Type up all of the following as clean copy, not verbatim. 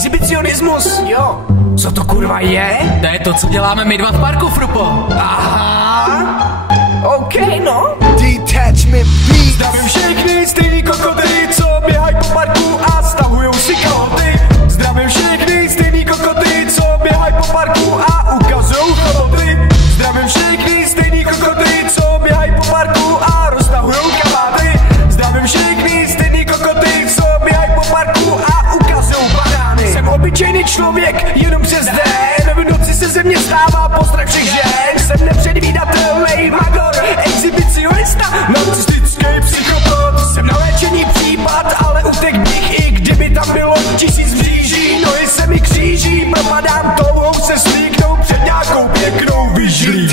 Exhibicionismus, jo. Co to kurva je? To je to, co děláme my dva v parku, Frupo. Aha. OK, no. Detachment beats. Zdravím všechny stejný kokoty, co běhají po parku a stahujou si kalhoty. Zdravím všechny stejný kokoty, co běhají po parku a ukazujou kalhoty. Zdravím všechny stejný kokoty, co běhají po parku a roztahujou kabáty. Zdravím všechny stejný kokoty, co běhají po parku a ukazujou banány. Jsem obyčejný člověk, jenom přes den. V noci se ze mě stává postrach všech žen. Jsem nepředvídatelný magor, exhibicionista, narcistický psychopat. Jsem naléčený případ, ale utek bych, i kdyby tam bylo 1000 mříží. Nohy se mi kříží, propadám touhou se slíknout před nějakou pěknou vyžlí.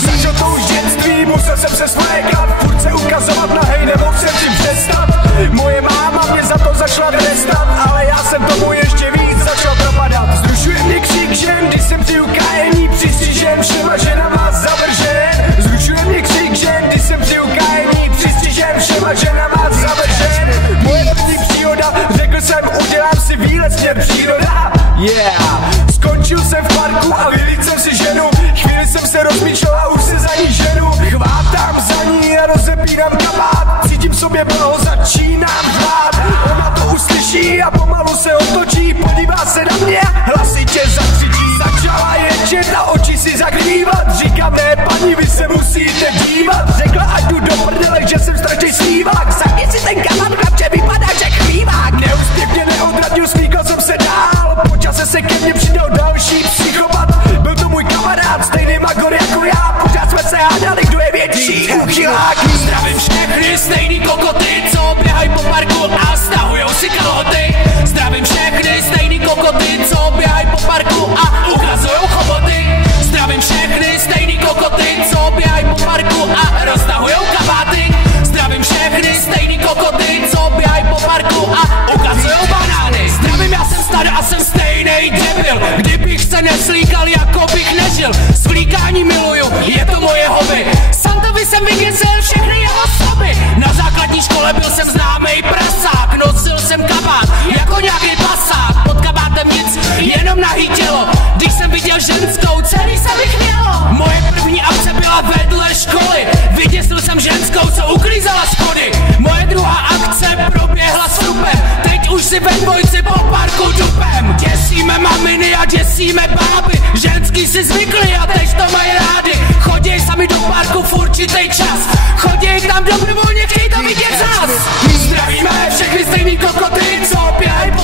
Začal to už dětství, musel jsem se svlékat, furt se ukazovat na hej, nemohl jsem si přestat. Moje máma mě za to začala trestat, ale já jsem tomu ještě víc začal propadat. Zrušuje mě křik žen, když jsem při ukájení přistižen všema ženama zavržen. Zrušuje mě křik žen, když jsem při ukájení přistižen všema ženama zavržen. Moje první příhoda, řekl jsem, udělám si výlet, mě příroda. Yeah, skončil jsem v parku a vylít jsem si ženu. Chvíli jsem se rozmýšlel a už se za ní ženu. Chvátám za ní a rozepínám kabát. Cítím sobě blaho, začínám řvát. Ona to uslyší a pomalu se otočí. Podívá se na mě, hlasitě zakřičí. Začala ječet a oči si zakrývat. Říkám, ne paní, vy se musíte dívat. Řekla, ať jdu do prdele, že jsem strašný slívák. Zapni si ten kabát, chlapče, vypadá, že chvívák. Neúspěch mě neodradil, slíkal jsem se dál. Po čase se ke mně přidal další psychopat. Byl to můj kamarád, stejný magor jako já. Pořád jsme se hádali, kdo je větší uchylák. Zdravím všechny stejný kokoty, co běhají po parku a stahujou si kalhoty. Zdravím všechny stejný kokoty, co běhají po parku a ukazujou choboty. Zdravím všechny stejný kokoty, co běhají po parku a roztahujou kabáty. Zdravím všechny stejný kokoty, co běhají po parku a ukazujou banány. Zdravím, já jsem starý a jsem stejnej debil. Kdybych se neslíkal, jako bych nežil. Svlíkání miluju, je to moje hobby. Santovi jsem vyděsil všechny jeho soby. Na základní škole byl jsem známej prasák. Nosil jsem kabát jako nějaký pasák. Pod kabátem nic, jenom nahý tělo. Když jsem viděl ženskou, celý se mi chvělo. Moje první akce byla vedle školy. Vyděsil jsem ženskou, co uklízela schody. Moje druhá akce proběhla s Frupem. Teď už si ve dvojci po parku dupem. Děsíme maminy a děsíme báby. Ženský si zvykli a teď to mají rády. Choděj sami do parku v určitej čas. Choděj tam dobrovolně, chtěj to vidět zás. Zdravíme všechny stejný kokoty, co běhají po